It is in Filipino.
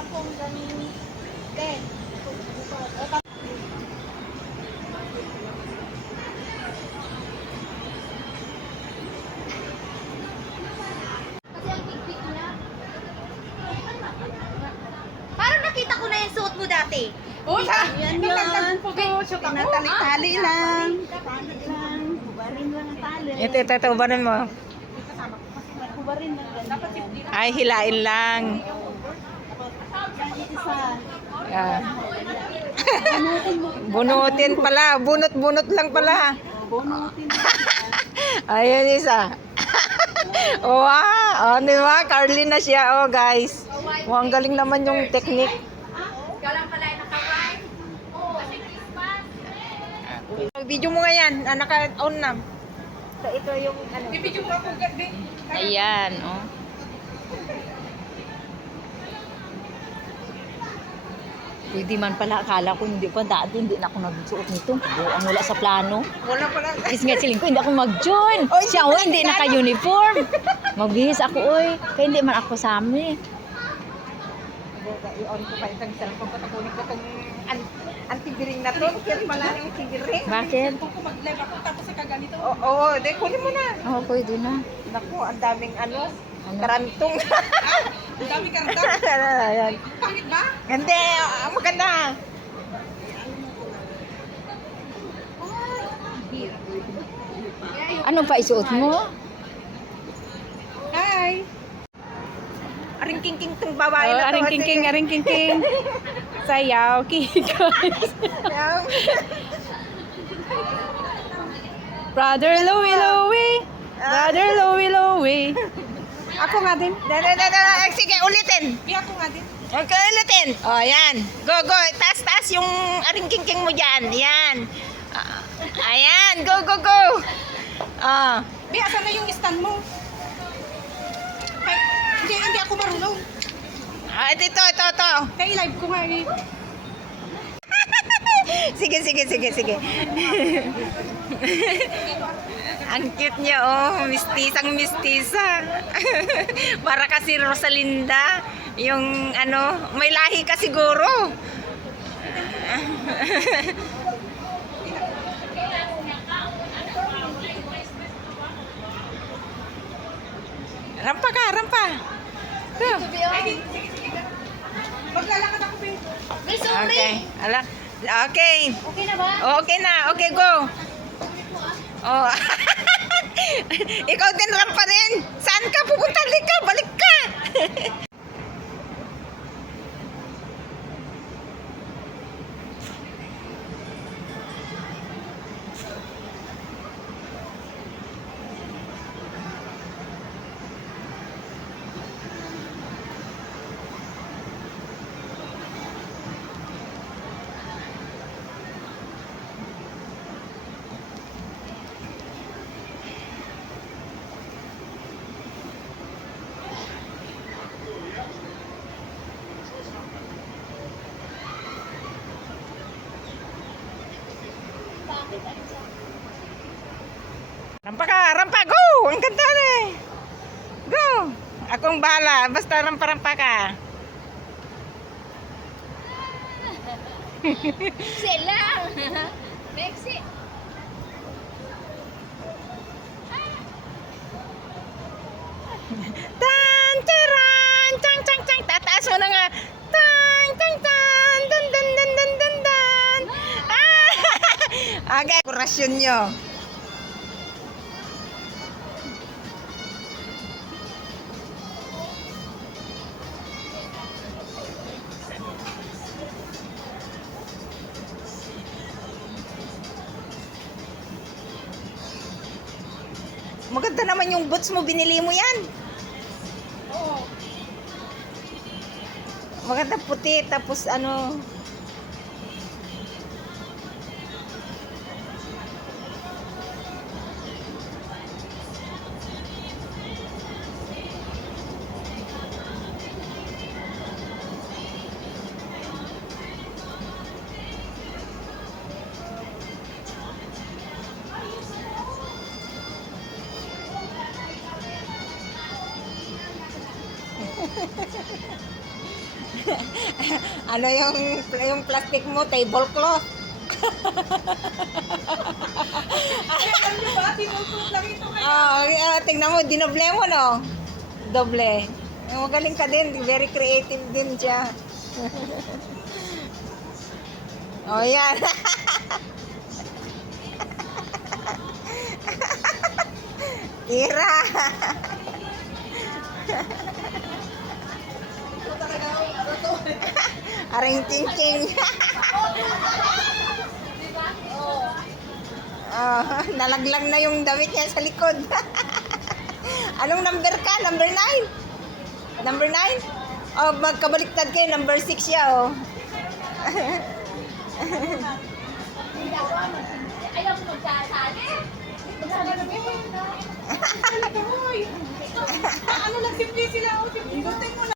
akong ganin. Then, parang nakita ko na yung suot mo dati. Oh, Yan yun. Tinatali-tali lang. Hubarin lang ang tali. Ito, ubanan mo. Hubarin lang. Ay, hilain lang. Yan isa. Ah. Bunutin pala. Bunot lang pala. Bunutin. Ayun isa. Oh, wow. Oh, di ba? Carly na siya. Oh, guys. Oh, ang galing naman yung technique. Video mo nga yan. Naka-on na. So, ito yung ano. Ibigyan mo ako gabi. Ayan, oh. Pwede man pala, akala ko hindi pa dati, hindi na ako nagsuot nito. Ang wala sa plano. Wala pala. Is nga siling ko, hindi ako mag-join. Siya, oy, hindi naka-uniform. Magbihis ako, oy. Kaya hindi man ako sami. I-on ko pa itong cellphone ko. Takunin ko itong antibiring na to. Kaya pala yung antibiring. Bakit? Kung mag-live ako tapos sa kaganito. Oo, de, kunin mo na. Oo, pwede na. Naku, ang daming karantong. Ang dami karta. Ayan. Pangit ba? Hindi, maganda. Anong pa isuot mo? Hi. Aring king tong babae na to. Aring kingking. Sayaw, kikos. Brother Louie. Brother Louie. Ako nga din. Sige, ulitin. Ako nga din. Okay, ulitin. O, yan. Go. Taas yung aring king mo dyan. Yan. Ayan, go. Ah. Bi, asan na yung stand mo? Ay, hindi ako marunong. Ito. Kaya live ko nga eh. Sige. Ang cute niya, oh. Mistisa. Para kasi Rosalinda. Yung may lahi ka siguro. Rampa. Go. Maglalakad ako, Bi. Okay. Okay. Okay na ba? Okay na. Okay, go. Oh. Ikaw din rampa rin. Saan ka pupunta? Balik ka. Rampa, go! Ang ganda na eh. Go! Akong bahala, basta rampa ka. Sila! Mexi! Tan, tiran, chang. Tataas mo na nga. Tan, dan. Okay, kurasyon nyo. Maganda naman yung boots mo, binili mo yan. Oo. Maganda puti, tapos Ano yung plastic mo? Tablecloth. Alam niyo ba, tinutulog lang ito kaya. Tingnan mo, dinoble mo, no? Doble. Magaling ka din. Very creative din siya. Oh, yan. Tira. Aring king. Oh, nalaglag na yung damit niya sa likod. Anong number ka? Number 9? Number 9? Oh, magkabaliktad kayo. Number 6 siya, oh. Ayaw ko magsasali. Talaga, hoy. Ano lang, simple sila. Pindutin mo na.